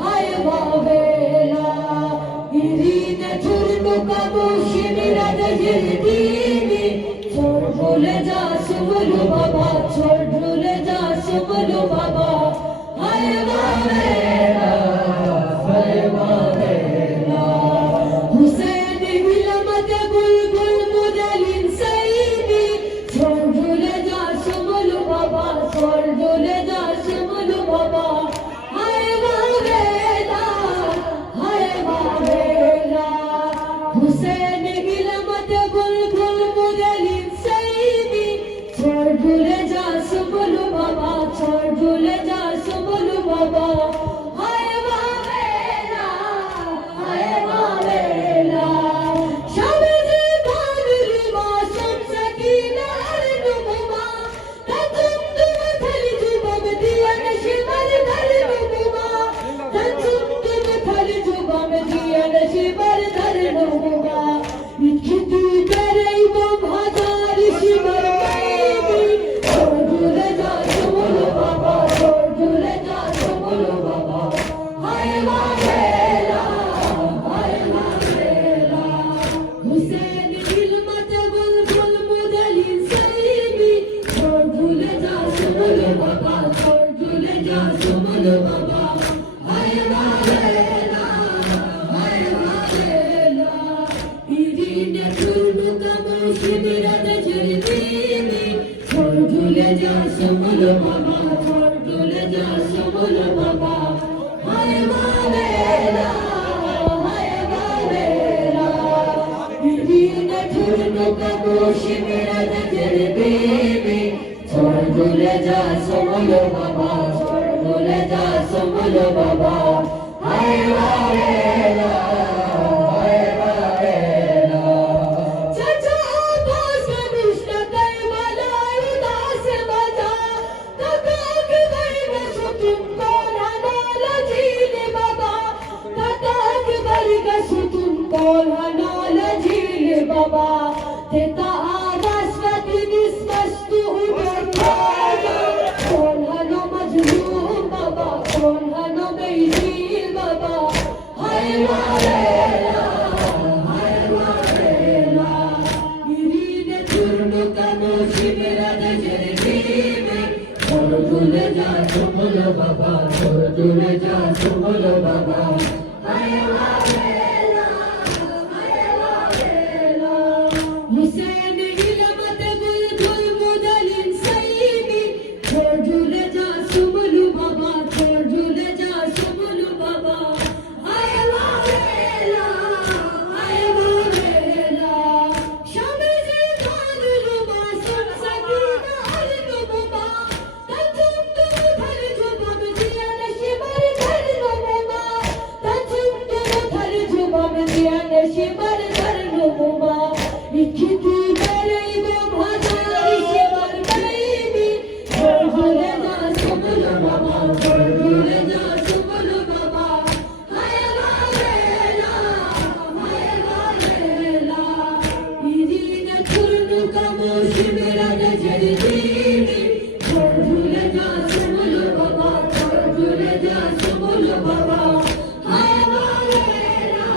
হায় বাবেলা ইরিনে চুরনু কাবু শিমিরাজ জিরদিনি ছোট ভুলে যা সুবলু বাবা ছোট ভুলে যা সুবলু বাবা হায় বাবেলা হুসেন বিলমত বুলবুল মুদালিন সাইদি ছোট ভুলে যা সুবলু বাবা ছোট ভুলে যা সুবলু বাবা হায় বাবেলা হুসেন বিলমত বুলবুল মুদালিন সাইদি ছোট ভুলে যা সুবলু বাবা ছোট ভুলে যা সুবলু বাবা হায় বাবেলা সবে যে ভানুলি মাসুম সাকিনার নুমা তজুম তুম থলি জুবাম দিয়া নশিবার ধর নুমা তজুম তুম থলি জুবাম দিয়া নশিবার ধর নুমা ইখিতি করাইব ভাজার শিবার মাইদি ছোট ভুলে যা সুবলু বাবা ছোট ভুলে যা সুবলু বাবা হায় বাবেলা হুসেন বিলমত বুলবুল মুদালিন সাইদি ছোট ভুলে যা সুবলু বাবা ছোট ভুলে যা সুবলু বাবা হায় বাবেলা ইরিনে চুরনু কাবু শিমিরাজ জিরদিনি ছোট ভুলে যা সুবলু বাবা ছোট ভুলে যা সুবলু বাবা হায় বাবেলা ইরিনে চুরনু কাবু শিমিরাজ জিরদিনি ছোট ভুলে যা সুবলু বাবা ছোট ভুলে যা সুবলু বাবা হায় বাবেলা চাচা আব্বাস মিশনা কারবালা উদাস বাজা কাকা কে বরগা সুতুম কোলহানা লজিলে বাবা কাকা কে বরগা সুতুম কোলহানা লজিলে বাবা তেতা আদাসवत निस्मस्तु उबरताया कोलहाना मजलूम बाबा कोलहाना बेजील बाबा हाय बाबेला इरिने चुरनु काबू शिमिराज जिरदिनी ছোট ভুলে যা সুবলু বাবা ছোট ভুলে যা সুবলু বাবা হায় বাবেলা হুসেন বিলমত বুলবুল মুদালিন সাইদি ছোট ভুলে যা সুবলু বাবা ছোট ভুলে যা সুবলু বাবা হায় বাবেলা সবে যে ভানুলি মাসুম সাকিনার নুমা তজুম তুম থলি জুবাম দিয়া নশিবার ধর নুমা তজুম তুম থলি জুবাম দিয়া নশিবার ধর নুমা ইখিতি করাইব ভাজার শিবার মাইদি ছোট ভুলে যা সুবলু বাবা ছোট ভুলে যা সুবলু বাবা হায় বাবেলা ইরিনে চুরনু কাবু শিমিরাজ জিরদিনি ছোট ভুলে যা সুবলু বাবা ছোট ভুলে যা সুবলু বাবা হায় বাবেলা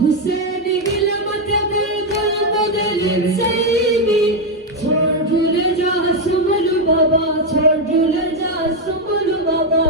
হুসেন বিলমত বুলবুল মুদালিন সাইদি ছোট ভুলে যা সুবলু বাবা ছোট ভুলে যা সুবলু বাবা